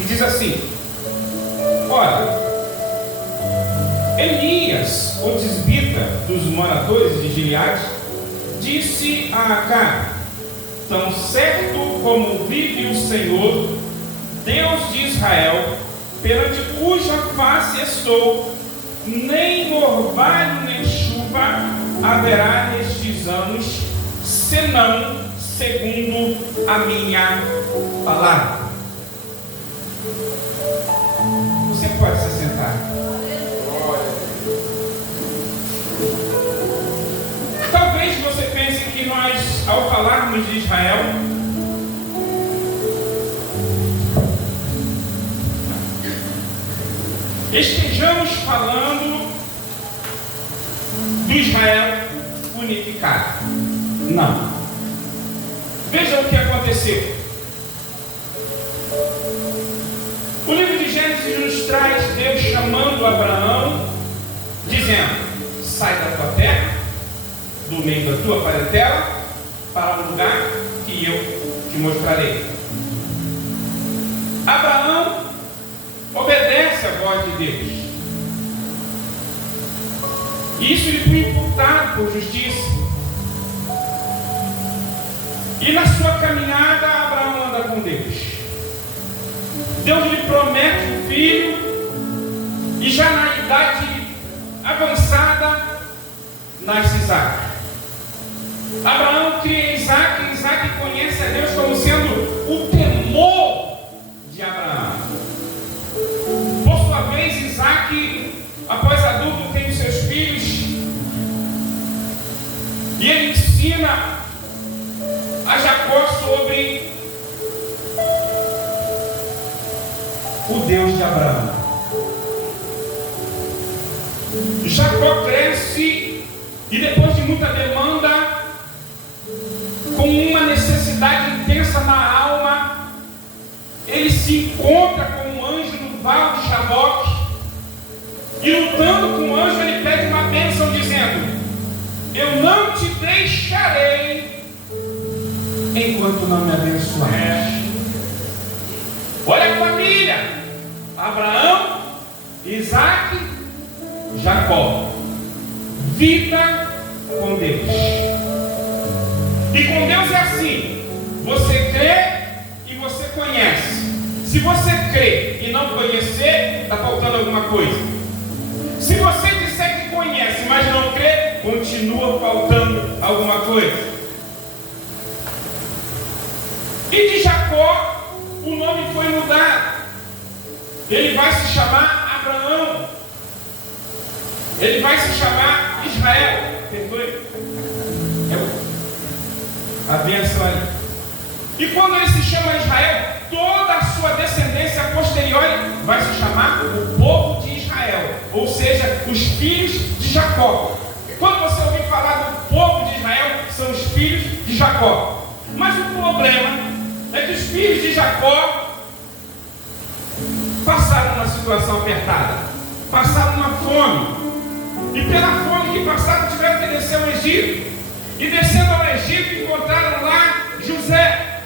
E diz assim: olha, Elias, o tisbita dos moradores de Gileade, disse a Acabe: tão certo como vive o Senhor, Deus de Israel, perante cuja face estou, nem orvalho nem chuva haverá nestes anos, senão segundo a minha palavra. Você pode se sentar. Talvez você pense que nós, ao falarmos de Israel, estejamos falando do Israel unificado. Não. Veja o que aconteceu. O livro de Gênesis nos traz Deus chamando Abraão, dizendo: sai da tua terra, do meio da tua parentela, para o lugar que eu te mostrarei. Abraão obedece à voz de Deus. E isso lhe foi imputado por justiça. E na sua caminhada, Abraão anda com Deus. Deus lhe promete um filho, e já na idade avançada nasce Isaac. Abraão cria Isaac, e Isaac conhece a Deus como sendo o temor de Abraão. Por sua vez, Isaac, após adulto, tem os seus filhos, e ele ensina a Jacó sobre o Deus de Abraão. Jacó cresce, e depois de muita demanda, com uma necessidade intensa na alma, ele se encontra com um anjo no vale de Jaboque, e lutando com o anjo, ele pede uma bênção, dizendo: eu não te deixarei enquanto não me abençoares. Olha a família: Abraão, Isaac, Jacó. Vida com Deus. E com Deus é assim: você crê e você conhece. Se você crê e não conhecer, está faltando alguma coisa. Se você disser que conhece, mas não crê, continua faltando alguma coisa. E de Jacó, o nome foi mudado. Ele vai se chamar Abraão. Ele vai se chamar Israel. Perdoe. A bênção ali. E quando ele se chama Israel, toda a sua descendência posterior vai se chamar o povo de Israel. Ou seja, os filhos de Jacó. Quando você ouvir falar do povo de Israel, são os filhos de Jacó. Mas o problema é que os filhos de Jacó passaram uma situação apertada, passaram uma fome, e pela fome que passaram tiveram que descer ao Egito, e descendo ao Egito encontraram lá José,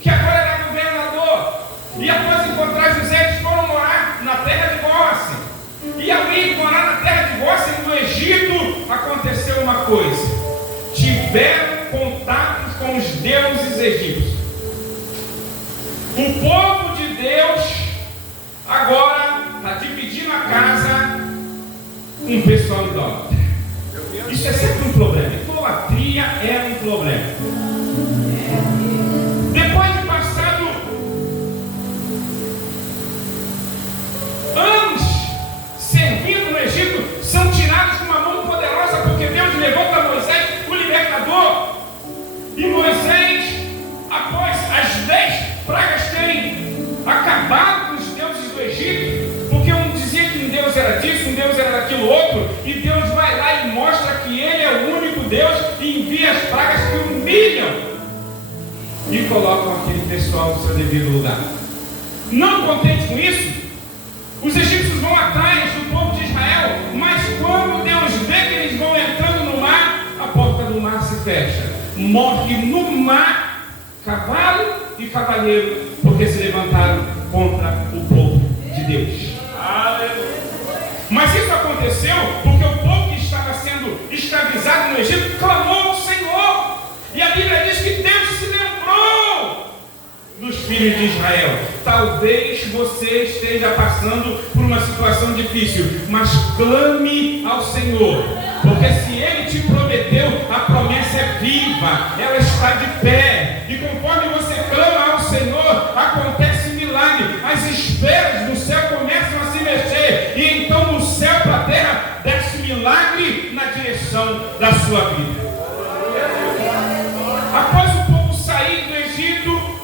que agora era governador, e após encontrar José eles foram morar na terra de Gósen, e ali morar na terra de Gósen, no Egito, aconteceu uma coisa: tiveram contato com os deuses egípcios. O povo de Deus agora está dividindo a casa com o pessoal idólatra. Isso é sempre um problema. Idolatria é um problema. Depois de passado anos servindo no Egito, são tirados com uma mão poderosa, porque Deus levanta Moisés, o libertador. E Moisés, após as 10 pragas terem acabado com os deuses do Egito, porque um dizia que um Deus era disso, um Deus era daquilo outro, e Deus vai lá e mostra que Ele é o único Deus e envia as pragas que humilham e colocam aquele pessoal no seu devido lugar. Não contente com isso, os egípcios vão atrás do povo de Israel, mas quando Deus vê que eles vão entrando no mar, a porta do mar se fecha. Morre no mar cavalo e cavaleiro, porque se levantaram contra o povo de Deus. Mas isso aconteceu porque o povo que estava sendo escravizado no Egito clamou ao Senhor. E a Bíblia diz que Deus se lembrou dos filhos de Israel. Talvez você esteja passando por uma situação difícil, mas clame ao Senhor, porque se Ele te prometeu, a promessa é viva, ela está de pé. E conforme você clama ao Senhor, acontece milagre. As esferas do céu começam a se mexer, e então do céu para a terra desce milagre na direção da sua vida. Após o povo sair do Egito,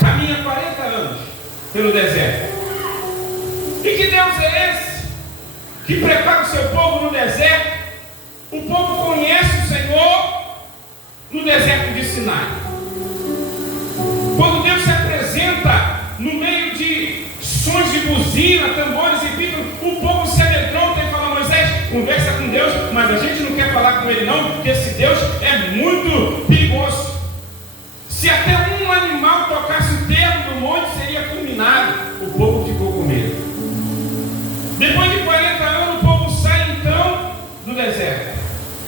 caminha 40 anos pelo deserto. E que Deus é esse que prepara o seu povo no deserto? O povo conhece o Senhor no deserto de Sinai. Quando Deus se apresenta no meio de sons de buzina, tambores e pífanos, o povo se amedronta e fala: Moisés, conversa com Deus, mas a gente não quer falar com ele não, porque esse Deus é muito perigoso. Se até um animal tocasse o terno do monte, seria fulminado. O povo ficou com medo. Depois de 40 anos, o povo sai então do deserto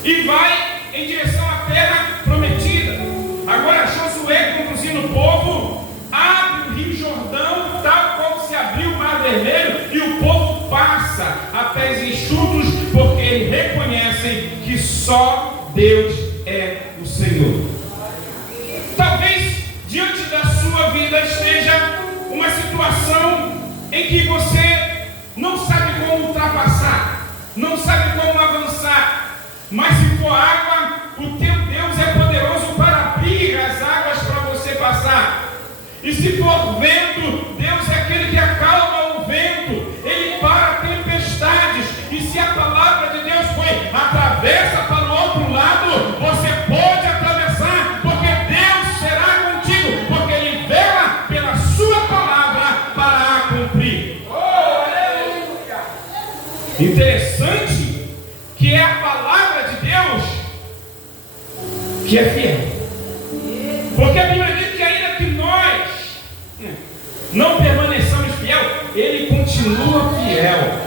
e vai em direção à terra prometida. Agora Josué, conduzindo o povo, abre o rio Jordão, tal como se abriu o mar vermelho, e o povo passa a pés enxutos, porque eles reconhecem que só Deus é o Senhor. Talvez diante da sua vida esteja uma situação em que você não sabe como ultrapassar, não sabe como avançar. Mas se for água, o teu Deus é poderoso para abrir as águas para você passar. E se for vento, Deus é aquele que acalma o vento. Ele para tempestades. E se a palavra de Deus foi: atravessa para o outro lado, você pode atravessar, porque Deus será contigo, porque Ele vela pela sua palavra para a cumprir. Interessante que é a palavra de Deus que é fiel. Porque a Bíblia diz que ainda que nós não permaneçamos fiel, Ele continua fiel.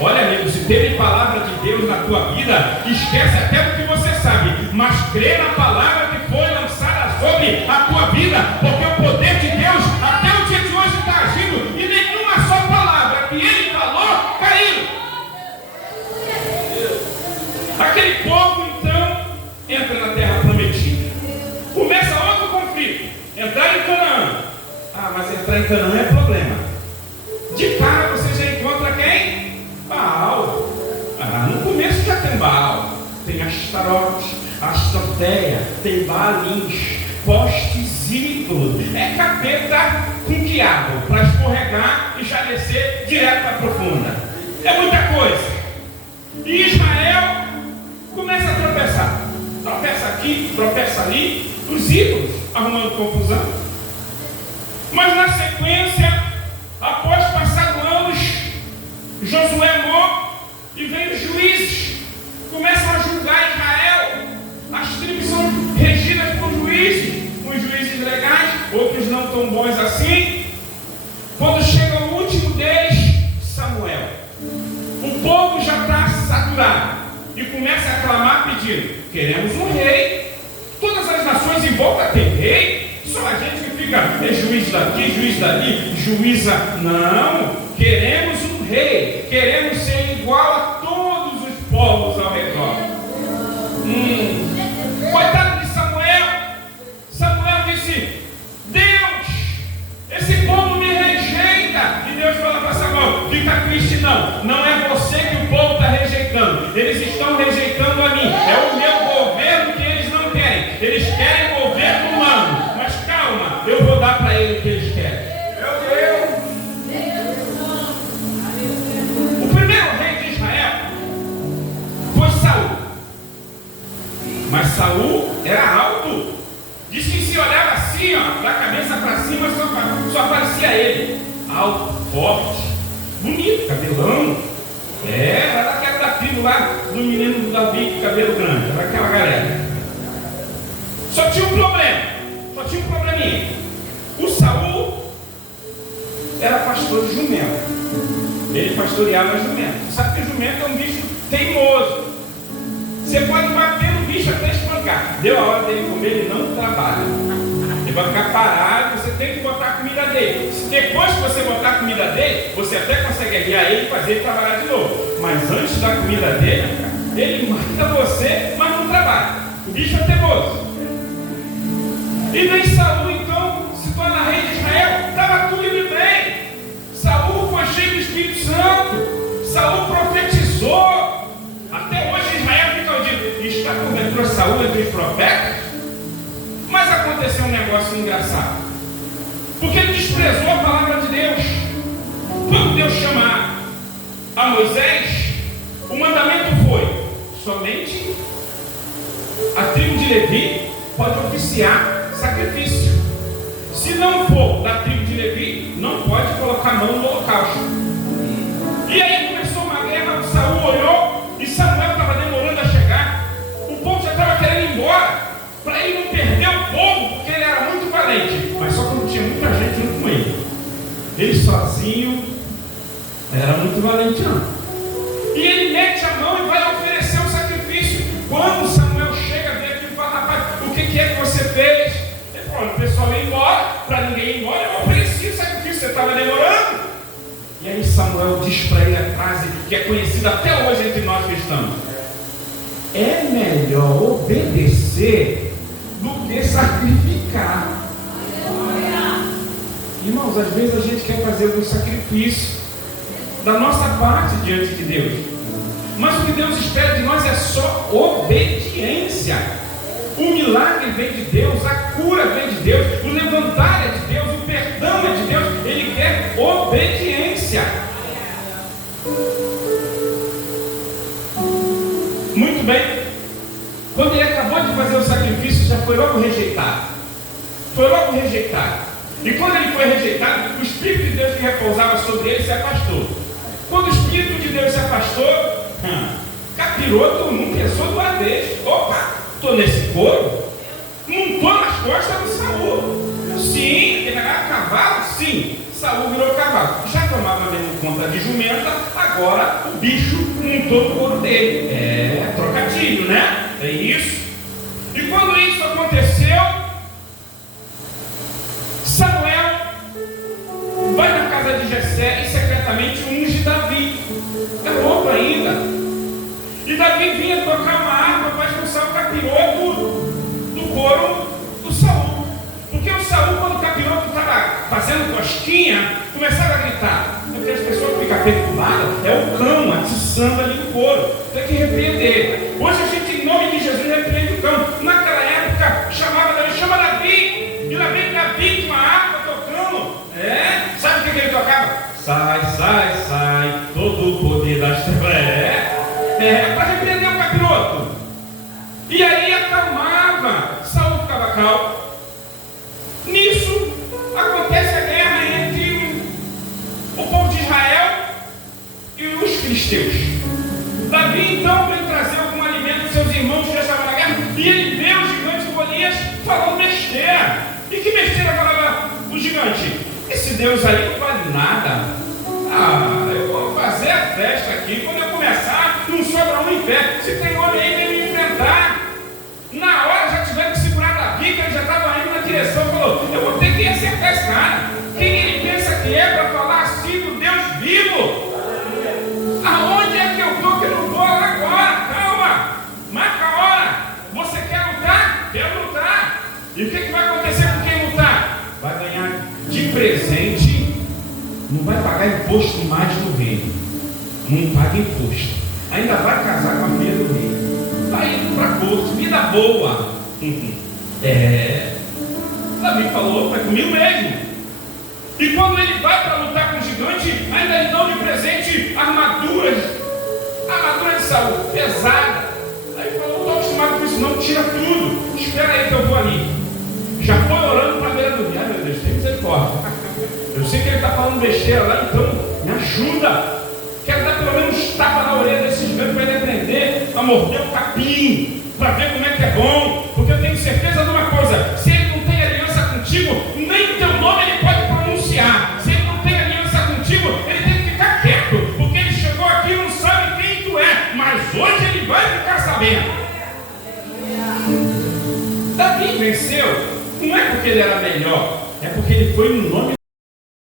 Olha, amigo, se teve palavra de Deus na tua vida, esquece até do que você sabe, mas crê na palavra que foi lançada sobre a tua vida, porque o poder de Deus até o dia de hoje está agindo, e nenhuma só palavra que Ele falou caiu. Aquele povo então entra na terra prometida. Começa outro conflito: entrar em Canaã. Ah, mas entrar em Canaã é problema. De cara você já encontra quem? Baal. Ah, no começo já tem Baal, tem Astarote, Astoteia, tem Baalins, postes ídolos. É capeta com quiabo para escorregar e já descer direto para a profunda. É muita coisa. E Israel começa a tropeçar. Tropeça aqui, tropeça ali, os ídolos arrumando confusão. Mas na sequência, após passar anos, Josué morre e vem os juízes, começam a julgar Israel. As tribos são regidas por juízes, uns juízes legais, outros não tão bons assim. Quando chega o último deles, Samuel, o povo já está saturado e começa a clamar pedindo: queremos um rei. Todas as nações em volta têm rei, só a gente que fica juiz daqui, juiz dali, juíza. Não, queremos um rei, queremos ser igual a todos os povos ao redor. Coitado de Samuel. Samuel disse: Deus, esse povo me rejeita. E Deus fala para Samuel: fica triste não, não é você que o povo está rejeitando, eles estão rejeitando a mim, é o meu governo que eles não querem, eles querem governo humano, mas calma, eu vou dar para eles o que eles querem. Meu Deus! O primeiro rei de Israel foi Saul, mas Saul era alto, diz que se olhava assim, ó, da cabeça para cima, só aparecia ele, alto, forte, bonito, cabelão. Era daquela tribo lá do menino do Davi, cabelo grande, era aquela galera. Só tinha um problema, só tinha um probleminha. O Saul era pastor de jumento. Ele pastoreava jumento. Você sabe que jumento é um bicho teimoso. Você pode bater no bicho até espancar. Deu a hora dele comer, ele não trabalha. Ele vai ficar parado, você tem que botar a comida dele. Depois que você botar a comida dele, você até consegue guiar ele e fazer ele trabalhar de novo. Mas antes da comida dele, ele mata você, mas não trabalha. O bicho é teimoso. E nem Saul, então, se torna rei de Israel. Estava tudo indo bem. Saul foi cheio do Espírito Santo. Saul profetizou. Até hoje Israel fica dizendo: está porventura Saul entre os profetas? Mas aconteceu um negócio engraçado. Porque ele desprezou a palavra de Deus. Quando Deus chama a Moisés, o mandamento foi: somente a tribo de Levi pode oficiar sacrifício. Se não for da tribo de Levi, não pode colocar a mão no holocausto. E aí começou uma guerra. Saul olhou e Samuel estava demorando a chegar. O povo já estava querendo ir embora, para ele não perder o povo, porque ele era muito valente. Mas só que não tinha muita gente junto com ele. Ele sozinho era muito valente, não. E ele mete a mão e vai oferecer o sacrifício. Quando Samuel chega, vem aqui e fala: rapaz, o que é que você fez? Ele falou: o pessoal ia embora, para ninguém ir embora, eu ofereci o sacrifício, você estava demorando. E aí Samuel diz para ele a frase que é conhecida até hoje entre nós cristãos: é melhor obedecer do que sacrificar. Irmãos, às vezes a gente quer fazer um sacrifício da nossa parte diante de Deus, mas o que Deus espera de nós é só obediência. O milagre vem de Deus, a cura vem de Deus, o levantar é de Deus, o perdão é de Deus. Ele quer obediência. Muito bem. Quando ele acabou de fazer o sacrifício, já foi logo rejeitado. Foi logo rejeitado. E quando ele foi rejeitado, o Espírito de Deus que repousava sobre ele se afastou. Quando o Espírito de Deus se afastou, capiroto não pensou duas vezes. Opa, estou nesse couro? Não estou nas costas do Saul. Sim, ele era cavalo? Sim. Saul virou cavalo. Já tomava mesmo conta de jumenta, agora o bicho montou no couro dele. É trocadilho, né? É isso. E quando isso aconteceu, Samuel vai na casa de Jessé e secretamente unge Davi. É louco ainda. E Davi vinha tocar uma harpa para expulsar o capiroto do couro do Saul. Porque o Saul, quando o capiroto estava fazendo cosquinha, começava a gritar. Porque as pessoas ficam perturbadas, é o cão atiçando ali no couro. Tem que repreender. Hoje a gente, em nome de Jesus, repreende o cão. Naquela época, chamava Davi, chama Davi. E lá vem Davi com uma harpa tocando. Sabe o que ele tocava? Sai, sai, sai, todo o poder das trevas. Para repreender o capiroto. E aí acalmava. Saul ficava calmo. Nisso acontece a guerra entre o povo de Israel e os filisteus. Davi então veio trazer algum alimento aos seus irmãos que já estavam na guerra, e ele vê o gigante Golias falando besteira. E que besteira falava o gigante? Esse Deus aí não vale nada. Eu vou fazer a festa aqui. Quando eu começar, não sobra um em pé. Se tem homem aí, vem me enfrentar. Na hora já tiveram que segurar Davi, que ele já estava indo na direção, falou: eu vou ter que acertar esse cara. Quem ele pensa que é para falar assim do Deus vivo? Aonde é que eu estou que eu não vou agora? Calma, marca a hora. Você quer lutar? Quero lutar. E o que vai acontecer com quem lutar? Vai ganhar de presente. Não vai pagar imposto mais no reino. Não paga imposto. Ainda vai casar com a filha do rei. Vai indo para a corte, vida boa. Davi falou: vai comigo mesmo. E quando ele vai para lutar com o gigante, ainda lhe dão de presente armaduras. A armadura de Saul, pesada. Aí ele falou: não estou acostumado com isso, não, tira tudo. Espera aí que eu vou ali. Já foi orando para a beira do rio. Ai meu Deus, tem misericórdia. Eu sei que ele está falando besteira lá, então me ajuda. Quero dar pelo menos tapa na orelha desse gigante para ele aprender a morder o capim, para ver como é que é bom. Porque eu tenho certeza de uma coisa: se ele não tem aliança contigo, nem teu nome ele pode pronunciar. Se ele não tem aliança venceu, não é porque ele era melhor, é porque ele foi no nome